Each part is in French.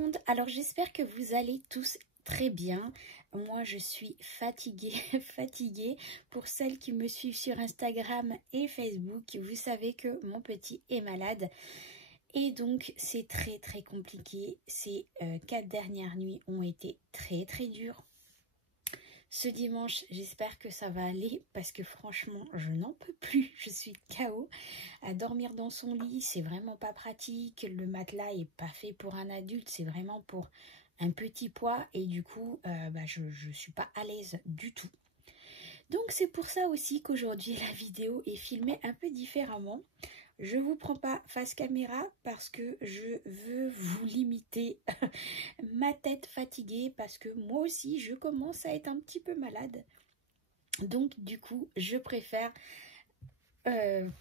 monde, alors j'espère que vous allez tous très bien. Moi je suis fatiguée, fatiguée. Pour celles qui me suivent sur Instagram et Facebook, vous savez que mon petit est malade. Et donc c'est très compliqué. Ces 4 dernières nuits ont été très dures. Ce dimanche, j'espère que ça va aller parce que franchement, je n'en peux plus. Je suis KO. À dormir dans son lit, c'est vraiment pas pratique. Le matelas est pas fait pour un adulte, c'est vraiment pour un petit poids. Et du coup, je suis pas à l'aise du tout. Donc c'est pour ça aussi qu'aujourd'hui, la vidéo est filmée un peu différemment. Je ne vous prends pas face caméra parce que je veux vous limiter ma tête fatiguée parce que moi aussi je commence à être un petit peu malade. Donc du coup je préfère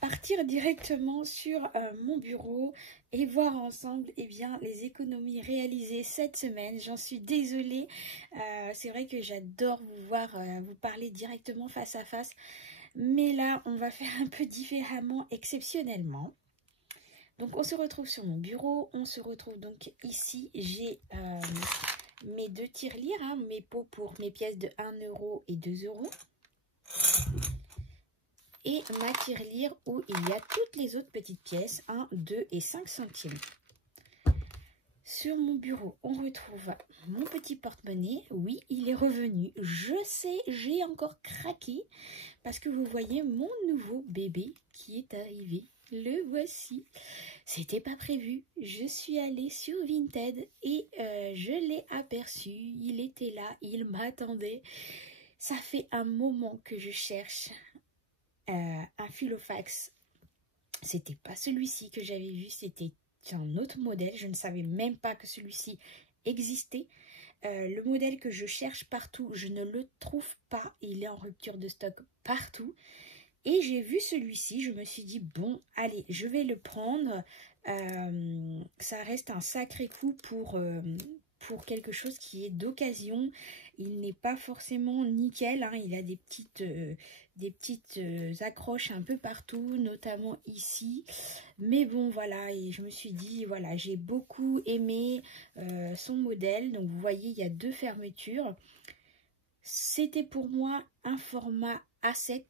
partir directement sur mon bureau et voir ensemble les économies réalisées cette semaine. J'en suis désolée, c'est vrai que j'adore vous voir, vous parler directement face à face. Mais là, on va faire un peu différemment, exceptionnellement. Donc, on se retrouve sur mon bureau. On se retrouve donc ici. J'ai mes 2 tirelires, hein, mes pots pour mes pièces de 1 € et 2 €. Et ma tirelire où il y a toutes les autres petites pièces, 1, 2 et 5 centimes. Sur mon bureau, on retrouve mon petit porte-monnaie. Oui, il est revenu. Je sais, j'ai encore craqué parce que vous voyez mon nouveau bébé qui est arrivé. Le voici. C'était pas prévu. Je suis allée sur Vinted et je l'ai aperçu. Il était là, il m'attendait. Ça fait un moment que je cherche un Filofax. C'était pas celui-ci que j'avais vu, c'était un autre modèle. Je ne savais même pas que celui-ci existait. Le modèle que je cherche partout, je ne le trouve pas. Il est en rupture de stock partout. Et j'ai vu celui-ci, je me suis dit, bon, allez, je vais le prendre. Ça reste un sacré coup pour quelque chose qui est d'occasion. Il n'est pas forcément nickel, hein. Il a des petites accroches un peu partout, notamment ici. Mais bon, voilà, et je me suis dit, voilà, j'ai beaucoup aimé son modèle. Donc, vous voyez, il y a 2 fermetures. C'était pour moi un format A7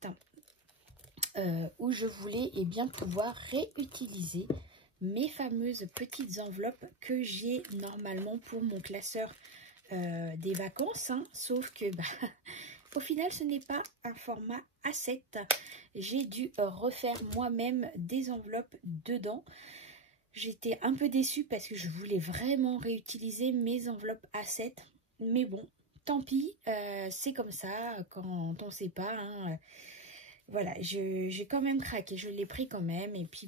où je voulais pouvoir réutiliser mes fameuses petites enveloppes que j'ai normalement pour mon classeur des vacances, hein. Sauf que au final ce n'est pas un format A7. J'ai dû refaire moi-même des enveloppes dedans. J'étais un peu déçue parce que je voulais vraiment réutiliser mes enveloppes A7, mais bon, tant pis, c'est comme ça quand on ne sait pas, hein. Voilà, j'ai quand même craqué, je l'ai pris quand même. Et puis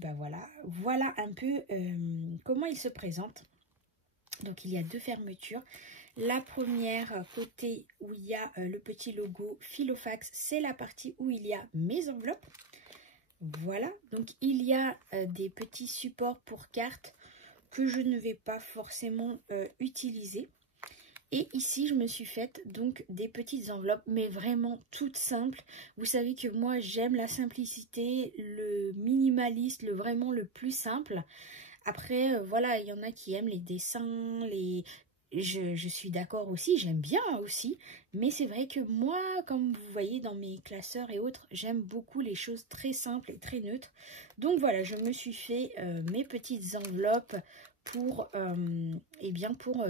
voilà un peu comment il se présente. Donc il y a 2 fermetures. La première côté où il y a le petit logo Filofax, c'est la partie où il y a mes enveloppes. Voilà, donc il y a des petits supports pour cartes que je ne vais pas forcément utiliser. Et ici, je me suis faite donc des petites enveloppes, mais vraiment toutes simples. Vous savez que moi, j'aime la simplicité, le minimaliste, vraiment le plus simple. Après, voilà, il y en a qui aiment les dessins, je suis d'accord aussi, j'aime bien aussi. Mais c'est vrai que moi, comme vous voyez dans mes classeurs et autres, j'aime beaucoup les choses très simples et très neutres. Donc voilà, je me suis fait mes petites enveloppes pour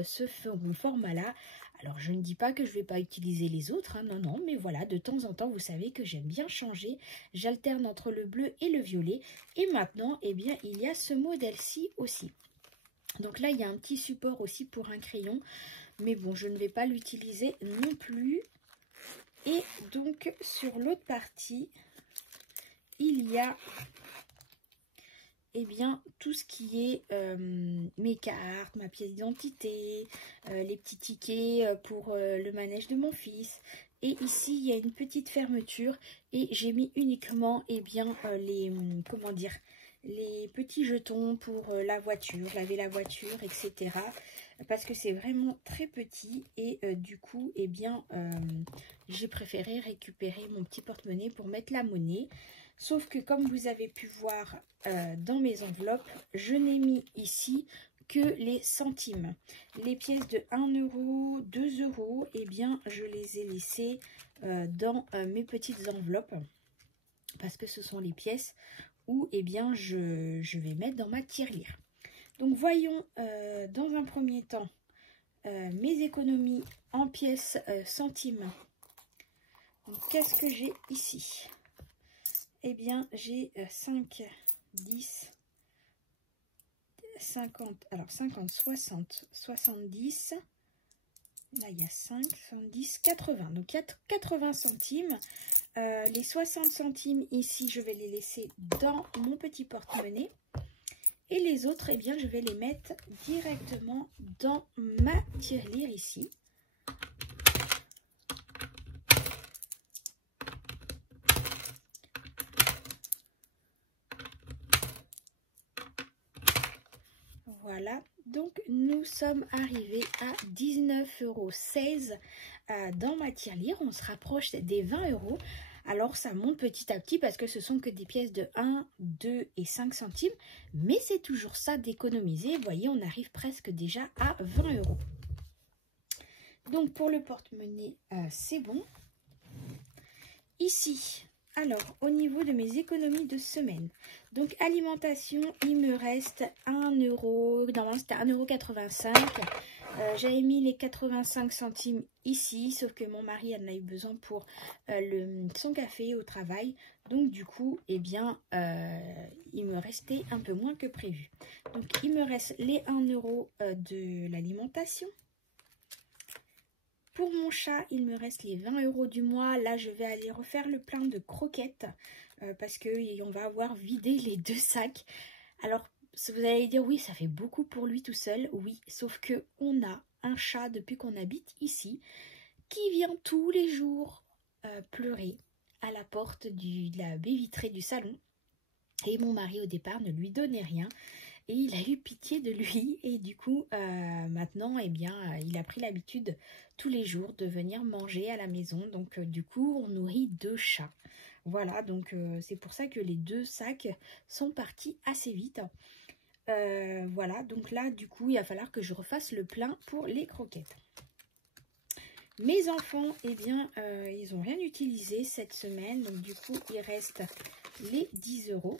ce format-là. Alors, je ne dis pas que je ne vais pas utiliser les autres, hein, non, mais voilà, de temps en temps, vous savez que j'aime bien changer. J'alterne entre le bleu et le violet. Et maintenant, il y a ce modèle-ci aussi. Donc là, il y a un petit support aussi pour un crayon. Mais bon, je ne vais pas l'utiliser non plus. Et donc, sur l'autre partie, il y a tout ce qui est mes cartes, ma pièce d'identité, les petits tickets pour le manège de mon fils. Et ici, il y a une petite fermeture et j'ai mis uniquement les petits jetons pour la voiture, laver la voiture, etc. Parce que c'est vraiment très petit et du coup, j'ai préféré récupérer mon petit porte-monnaie pour mettre la monnaie. Sauf que comme vous avez pu voir dans mes enveloppes, je n'ai mis ici que les centimes. Les pièces de 1 euro, 2 euros, eh bien, je les ai laissées dans mes petites enveloppes. Parce que ce sont les pièces où, eh bien, je vais mettre dans ma tirelire. Donc, voyons dans un premier temps mes économies en pièces centimes. Qu'est-ce que j'ai ici? Eh bien, j'ai 5, 10, 50, alors 50, 60, 70, là il y a 5, 70, 80, donc 80 centimes. Les 60 centimes ici, je vais les laisser dans mon petit porte-monnaie. Et les autres, eh bien, je vais les mettre directement dans ma tirelire ici. Voilà, donc nous sommes arrivés à 19,16 € dans ma tirelire. On se rapproche des 20 €. Alors ça monte petit à petit parce que ce sont que des pièces de 1, 2 et 5 centimes. Mais c'est toujours ça d'économiser. Vous voyez, on arrive presque déjà à 20 €. Donc pour le porte-monnaie, c'est bon. Ici, alors au niveau de mes économies de semaine, donc alimentation, il me reste 1 €, normalement c'était 1,85 €. J'avais mis les 85 centimes ici, sauf que mon mari en a eu besoin pour son café au travail. Donc du coup, eh bien, il me restait un peu moins que prévu. Donc il me reste les 1 € de l'alimentation. Pour mon chat, il me reste les 20 € du mois. Là, je vais aller refaire le plein de croquettes parce qu'on va avoir vidé les 2 sacs. Alors, vous allez dire, oui, ça fait beaucoup pour lui tout seul. Oui, sauf que on a un chat depuis qu'on habite ici qui vient tous les jours pleurer à la porte de la baie vitrée du salon. Et mon mari, au départ, ne lui donnait rien. Et il a eu pitié de lui et du coup, maintenant, eh bien, il a pris l'habitude tous les jours de venir manger à la maison. Donc, du coup, on nourrit 2 chats. Voilà, donc c'est pour ça que les 2 sacs sont partis assez vite. Voilà, donc là, du coup, il va falloir que je refasse le plein pour les croquettes. Mes enfants, eh bien, ils n'ont rien utilisé cette semaine. Donc, du coup, il reste les 10 €.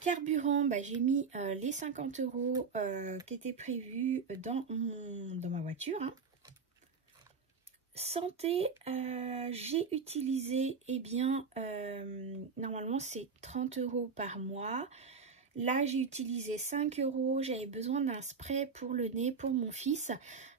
Carburant, bah, j'ai mis les 50 € qui étaient prévus dans ma voiture. Hein. Santé, j'ai utilisé, eh bien, normalement c'est 30 € par mois. Là, j'ai utilisé 5 €. J'avais besoin d'un spray pour le nez pour mon fils.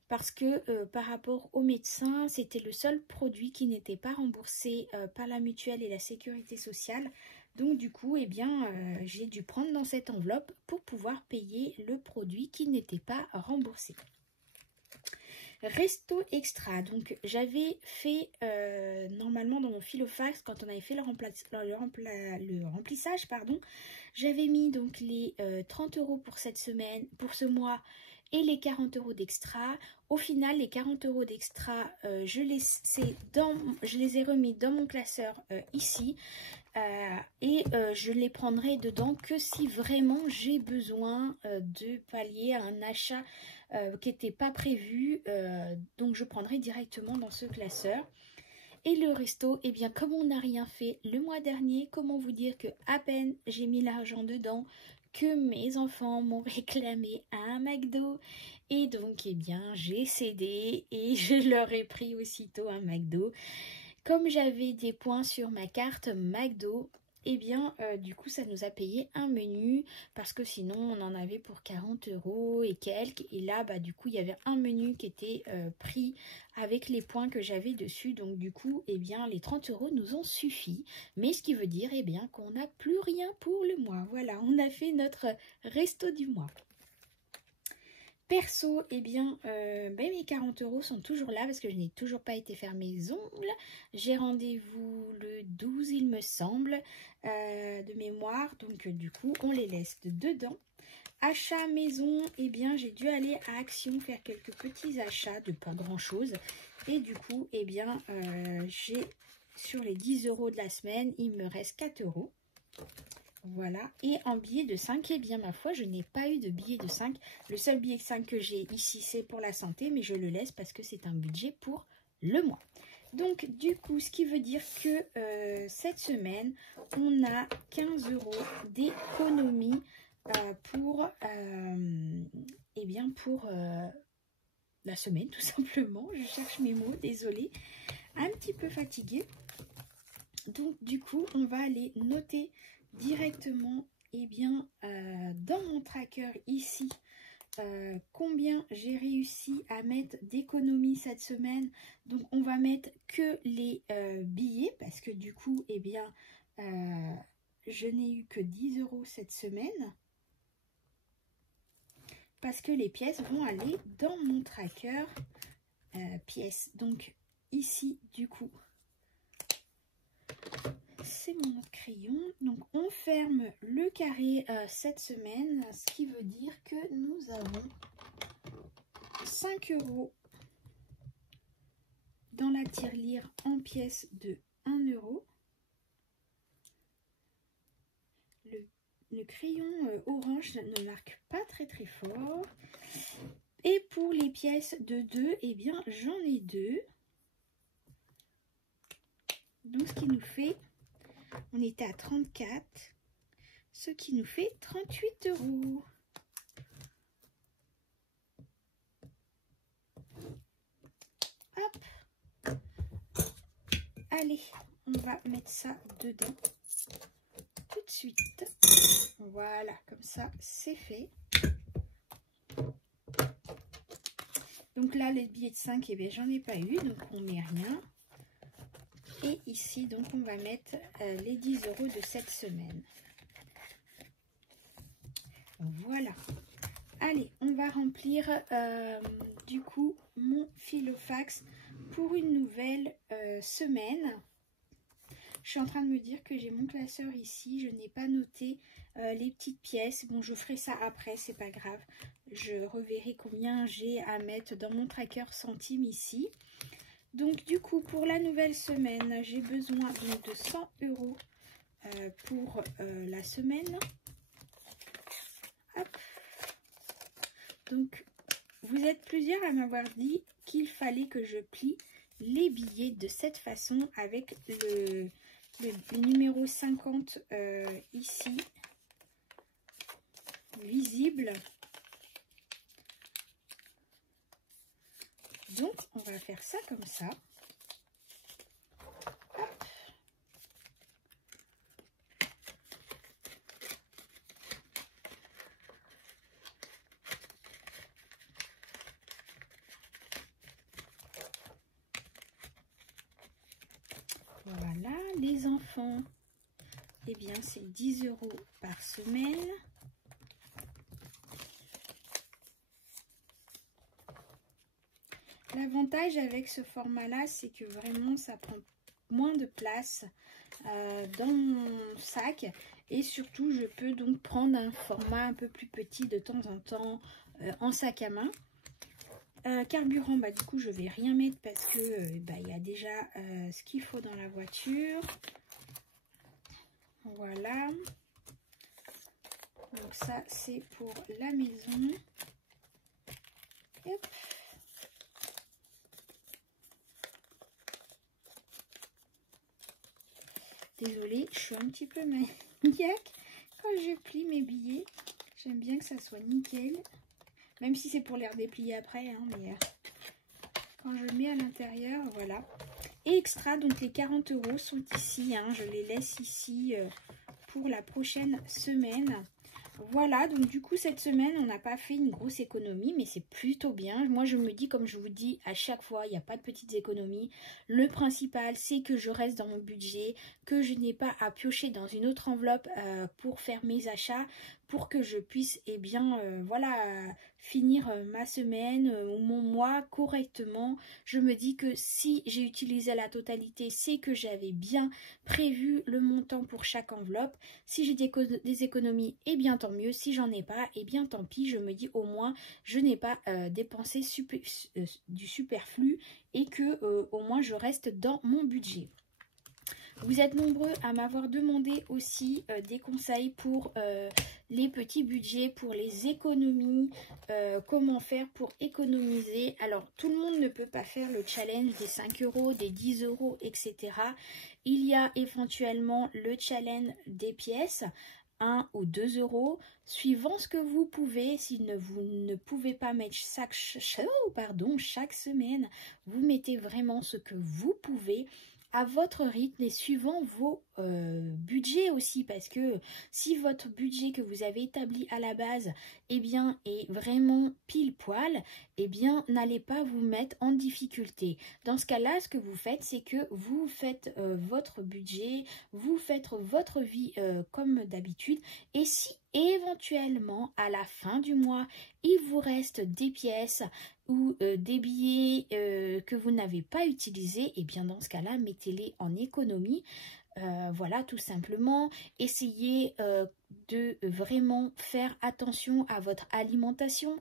Parce que par rapport au médecin, c'était le seul produit qui n'était pas remboursé par la mutuelle et la sécurité sociale. Donc du coup, eh bien, j'ai dû prendre dans cette enveloppe pour pouvoir payer le produit qui n'était pas remboursé. Resto extra, donc j'avais fait normalement dans mon filofax, quand on avait fait le remplissage, pardon, j'avais mis donc les 30 € pour cette semaine, pour ce mois, et les 40 € d'extra. Au final, les 40 € d'extra, je les ai remis dans mon classeur ici. Et je les prendrai dedans que si vraiment j'ai besoin de pallier à un achat qui n'était pas prévu. Donc je prendrai directement dans ce classeur. Et le resto, eh bien comme on n'a rien fait le mois dernier, comment vous dire que à peine j'ai mis l'argent dedans que mes enfants m'ont réclamé un McDo. Et donc, eh bien, j'ai cédé et je leur ai pris aussitôt un McDo. Comme j'avais des points sur ma carte McDo, eh bien, du coup, ça nous a payé un menu parce que sinon, on en avait pour 40 € et quelques. Et là, bah, du coup, il y avait un menu qui était pris avec les points que j'avais dessus. Donc, du coup, eh bien, les 30 € nous ont suffi. Mais ce qui veut dire, eh bien, qu'on n'a plus rien pour le mois. Voilà, on a fait notre resto du mois. Perso, eh bien, mes 40 € sont toujours là parce que je n'ai toujours pas été faire mes ongles. J'ai rendez-vous le 12, il me semble, de mémoire. Donc, du coup, on les laisse dedans. Achat maison, eh bien, j'ai dû aller à Action faire quelques petits achats de pas grand-chose. Et du coup, eh bien, j'ai sur les 10 € de la semaine, il me reste 4 €. Voilà, et en billet de 5, eh bien ma foi, je n'ai pas eu de billet de 5. Le seul billet de 5 que j'ai ici, c'est pour la santé, mais je le laisse parce que c'est un budget pour le mois. Donc du coup, ce qui veut dire que cette semaine, on a 15 € d'économie pour la semaine, tout simplement. Je cherche mes mots, désolée, un petit peu fatiguée. Donc du coup, on va aller noter directement dans mon tracker ici combien j'ai réussi à mettre d'économie cette semaine. Donc on va mettre que les billets parce que du coup je n'ai eu que 10 € cette semaine parce que les pièces vont aller dans mon tracker pièces. Donc ici du coup c'est mon crayon. Donc on ferme le carré cette semaine, ce qui veut dire que nous avons 5 € dans la tirelire en pièces de 1 €. Le crayon orange ne marque pas très fort. Et pour les pièces de 2, eh bien j'en ai 2. Donc ce qui nous fait, on était à 34, ce qui nous fait 38 €. Hop. Allez, on va mettre ça dedans tout de suite. Voilà, comme ça, c'est fait. Donc là, les billets de 5, eh bien, j'en ai pas eu, donc on met rien. Et ici, donc, on va mettre les 10 € de cette semaine. Voilà. Allez, on va remplir du coup mon filofax pour une nouvelle semaine. Je suis en train de me dire que j'ai mon classeur ici. Je n'ai pas noté les petites pièces. Bon, je ferai ça après, c'est pas grave. Je reverrai combien j'ai à mettre dans mon tracker centimes ici. Donc du coup, pour la nouvelle semaine, j'ai besoin de 100 € pour la semaine. Hop. Donc, vous êtes plusieurs à m'avoir dit qu'il fallait que je plie les billets de cette façon avec le numéro 50 ici, visible. Donc, on va faire ça comme ça. Hop. Voilà, les enfants, eh bien, c'est 10 € par semaine. L'avantage avec ce format-là, c'est que vraiment, ça prend moins de place dans mon sac. Et surtout, je peux donc prendre un format un peu plus petit de temps en temps en sac à main. Carburant, bah, du coup, je vais rien mettre parce que il y a déjà ce qu'il faut dans la voiture. Voilà. Donc ça, c'est pour la maison. Hop. Désolée, je suis un petit peu maniaque quand je plie mes billets. J'aime bien que ça soit nickel. Même si c'est pour les redéplier après, hein, mais quand je le mets à l'intérieur, voilà. Et extra, donc les 40 € sont ici, hein, je les laisse ici pour la prochaine semaine. Voilà, donc du coup cette semaine on n'a pas fait une grosse économie, mais c'est plutôt bien. Moi je me dis, comme je vous dis à chaque fois, il n'y a pas de petites économies. Le principal c'est que je reste dans mon budget, que je n'ai pas à piocher dans une autre enveloppe pour faire mes achats, pour que je puisse finir ma semaine ou mon mois correctement. Je me dis que si j'ai utilisé la totalité, c'est que j'avais bien prévu le montant pour chaque enveloppe. Si j'ai des économies, eh bien tant mieux. Si j'en ai pas, eh bien tant pis. Je me dis au moins je n'ai pas dépensé du superflu et que au moins je reste dans mon budget. Vous êtes nombreux à m'avoir demandé aussi des conseils pour les petits budgets, pour les économies, comment faire pour économiser. Alors, tout le monde ne peut pas faire le challenge des 5 euros, des 10 euros, etc. Il y a éventuellement le challenge des pièces, 1 ou 2 euros, suivant ce que vous pouvez. Si vous ne pouvez pas mettre chaque semaine, vous mettez vraiment ce que vous pouvez à votre rythme et suivant vos budgets aussi, parce que si votre budget que vous avez établi à la base eh bien, est vraiment pile poil, eh bien n'allez pas vous mettre en difficulté. Dans ce cas-là, ce que vous faites, c'est que vous faites votre budget, vous faites votre vie comme d'habitude, et si éventuellement à la fin du mois il vous reste des pièces ou des billets que vous n'avez pas utilisés, et bien dans ce cas-là, mettez-les en économie. Voilà, tout simplement. Essayez de vraiment faire attention à votre alimentation.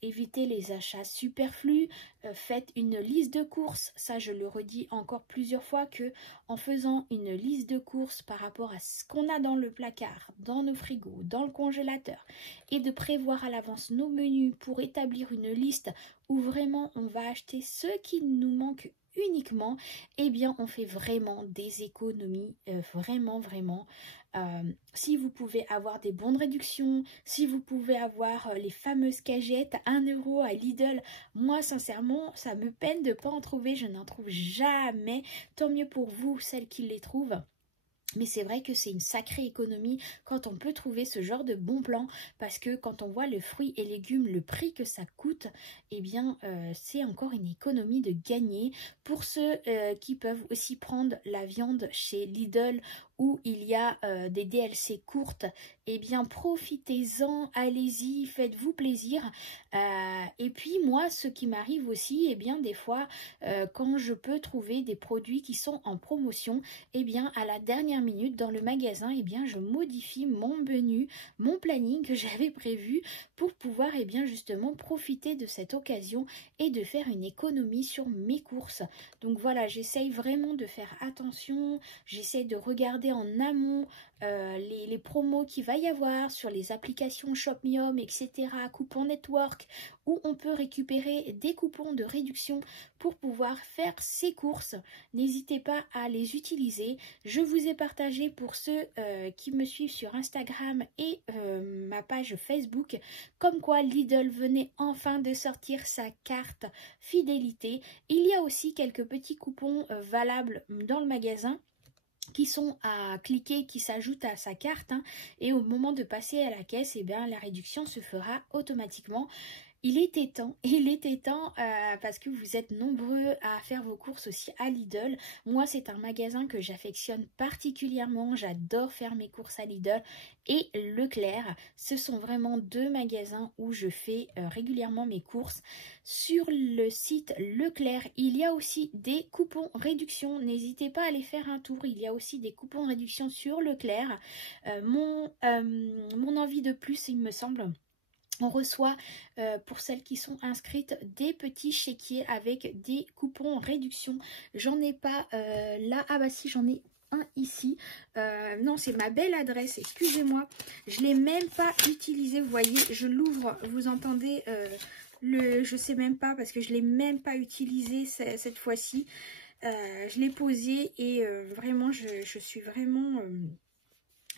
Évitez les achats superflus. Faites une liste de courses. Ça, je le redis encore plusieurs fois, que en faisant une liste de courses par rapport à ce qu'on a dans le placard, dans nos frigos, dans le congélateur, et de prévoir à l'avance nos menus pour établir une liste où vraiment on va acheter ce qui nous manque uniquement, eh bien on fait vraiment des économies, vraiment. Si vous pouvez avoir des bons de réduction, si vous pouvez avoir les fameuses cagettes à 1 euro à Lidl, moi sincèrement ça me peine de ne pas en trouver, je n'en trouve jamais. Tant mieux pour vous, celles qui les trouvent. Mais c'est vrai que c'est une sacrée économie quand on peut trouver ce genre de bons plans, parce que quand on voit le fruit et légumes, le prix que ça coûte, eh bien c'est encore une économie de gagner. Pour ceux qui peuvent aussi prendre la viande chez Lidl, où il y a des DLC courtes, eh bien profitez-en, allez-y, faites-vous plaisir. Et puis moi, ce qui m'arrive aussi, eh bien des fois, quand je peux trouver des produits qui sont en promotion, eh bien à la dernière minute dans le magasin, eh bien je modifie mon menu, mon planning que j'avais prévu pour pouvoir eh bien justement profiter de cette occasion et de faire une économie sur mes courses. Donc voilà, j'essaye vraiment de faire attention, j'essaye de regarder en amont les promos qu'il va y avoir sur les applications ShopMeHome, etc., Coupon Network, où on peut récupérer des coupons de réduction pour pouvoir faire ses courses. N'hésitez pas à les utiliser. Je vous ai partagé, pour ceux qui me suivent sur Instagram et ma page Facebook, comme quoi Lidl venait enfin de sortir sa carte fidélité. Il y a aussi quelques petits coupons valables dans le magasin qui sont à cliquer, qui s'ajoutent à sa carte, hein, et au moment de passer à la caisse, eh bien, la réduction se fera automatiquement. Il était temps parce que vous êtes nombreux à faire vos courses aussi à Lidl. Moi, c'est un magasin que j'affectionne particulièrement. J'adore faire mes courses à Lidl et Leclerc. Ce sont vraiment deux magasins où je fais régulièrement mes courses. Sur le site Leclerc, il y a aussi des coupons réduction. N'hésitez pas à aller faire un tour. Il y a aussi des coupons réduction sur Leclerc. Mon envie de plus, il me semble. On reçoit, pour celles qui sont inscrites, des petits chéquiers avec des coupons en réduction. J'en ai pas là. Ah bah si, j'en ai un ici. Non, c'est ma belle adresse, excusez-moi. Je ne l'ai même pas utilisé. Vous voyez, je l'ouvre, vous entendez je sais même pas, parce que je ne l'ai même pas utilisé cette fois-ci. Je l'ai posé et vraiment, je suis vraiment...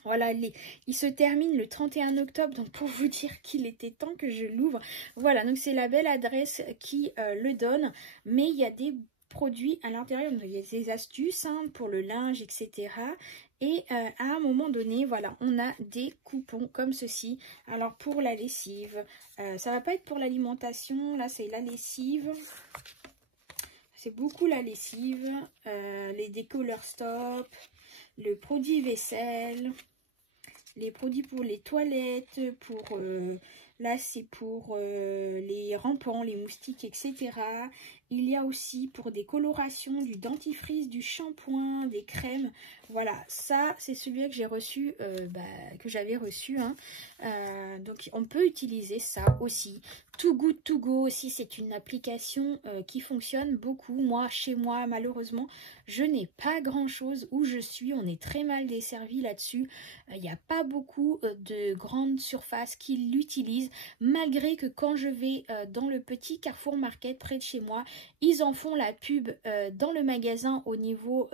Voilà, il se termine le 31 octobre, donc pour vous dire qu'il était temps que je l'ouvre. Voilà, donc c'est la belle adresse qui le donne, mais il y a des produits à l'intérieur, il y a des astuces hein, pour le linge, etc. Et à un moment donné, voilà, on a des coupons comme ceci. Alors pour la lessive, ça va pas être pour l'alimentation, là c'est la lessive. C'est beaucoup la lessive, les décolleurs stop, le produit vaisselle, les produits pour les toilettes, pour là c'est pour les rampants, les moustiques, etc. Il y a aussi pour des colorations, du dentifrice, du shampoing, des crèmes. Voilà, ça c'est celui que j'ai reçu, que j'avais reçu. Hein. Donc on peut utiliser ça aussi. Too Good To Go aussi, c'est une application qui fonctionne beaucoup. Moi, chez moi, malheureusement, je n'ai pas grand-chose où je suis. On est très mal desservi là-dessus. Il n'y a pas beaucoup de grandes surfaces qui l'utilisent. Malgré que quand je vais dans le petit Carrefour Market près de chez moi, ils en font la pub dans le magasin au niveau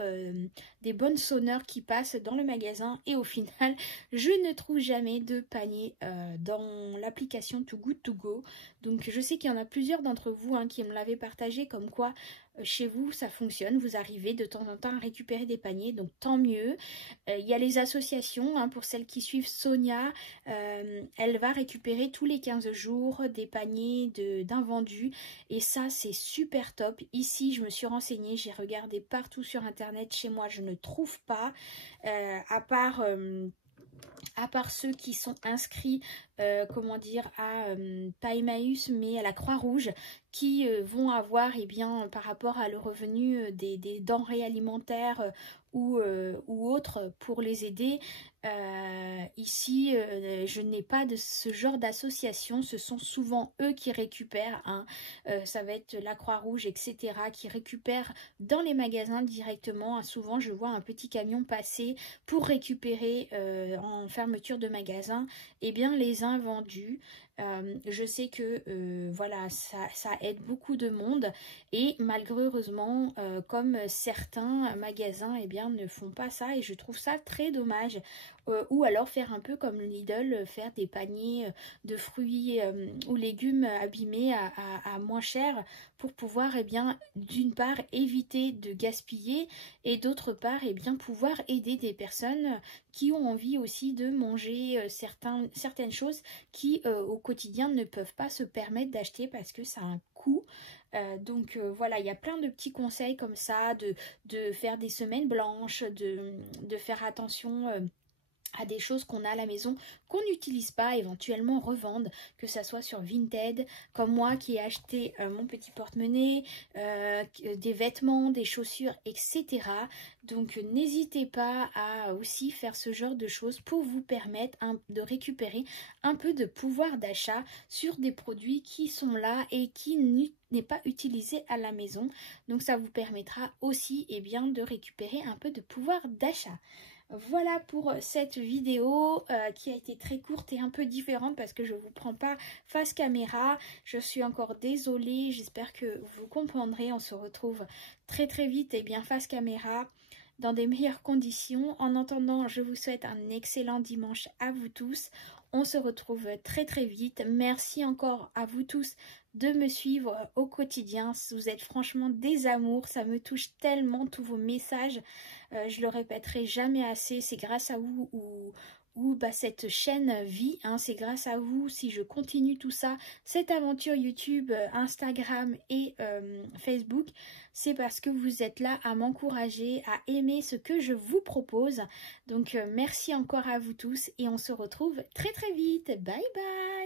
des bonnes sonneurs qui passent dans le magasin. Et au final, je ne trouve jamais de panier dans l'application Too Good To Go. Donc je sais qu'il y en a plusieurs d'entre vous qui me l'avaient partagé comme quoi chez vous ça fonctionne, vous arrivez de temps en temps à récupérer des paniers, donc tant mieux. Il y a les associations, pour celles qui suivent Sonia, elle va récupérer tous les 15 jours des paniers d'invendus et ça c'est super top. Ici je me suis renseignée, j'ai regardé partout sur internet, chez moi je ne trouve pas, à part ceux qui sont inscrits pas Emmaüs mais à la Croix-Rouge, qui vont avoir par rapport à le revenu des denrées alimentaires ou autres pour les aider. Ici je n'ai pas de ce genre d'association, ce sont souvent eux qui récupèrent, ça va être la Croix-Rouge etc. qui récupèrent dans les magasins directement. Souvent je vois un petit camion passer pour récupérer en fermeture de magasin les invendus. Je sais que voilà, ça aide beaucoup de monde et malheureusement comme certains magasins ne font pas ça et je trouve ça très dommage. Ou alors faire un peu comme Lidl, faire des paniers de fruits ou légumes abîmés à moins cher pour pouvoir d'une part éviter de gaspiller et d'autre part pouvoir aider des personnes qui ont envie aussi de manger certaines choses qui au quotidien ne peuvent pas se permettre d'acheter parce que ça a un coût. Donc voilà, il y a plein de petits conseils comme ça, de faire des semaines blanches, de faire attention à des choses qu'on a à la maison, qu'on n'utilise pas, éventuellement revendre, que ça soit sur Vinted, comme moi qui ai acheté mon petit porte-monnaie, des vêtements, des chaussures, etc. Donc n'hésitez pas à aussi faire ce genre de choses pour vous permettre de récupérer un peu de pouvoir d'achat sur des produits qui sont là et qui n'est pas utilisé à la maison. Donc ça vous permettra aussi de récupérer un peu de pouvoir d'achat. Voilà pour cette vidéo qui a été très courte et un peu différente parce que je ne vous prends pas face caméra. Je suis encore désolée, j'espère que vous comprendrez. On se retrouve très très vite face caméra dans des meilleures conditions. En attendant, je vous souhaite un excellent dimanche à vous tous. On se retrouve très très vite. Merci encore à vous tous de me suivre au quotidien. Vous êtes franchement des amours, ça me touche tellement tous vos messages. Je le répéterai jamais assez, c'est grâce à vous où cette chaîne vit, c'est grâce à vous si je continue tout ça, cette aventure YouTube, Instagram et Facebook, c'est parce que vous êtes là à m'encourager, à aimer ce que je vous propose. Donc merci encore à vous tous et on se retrouve très très vite. Bye bye.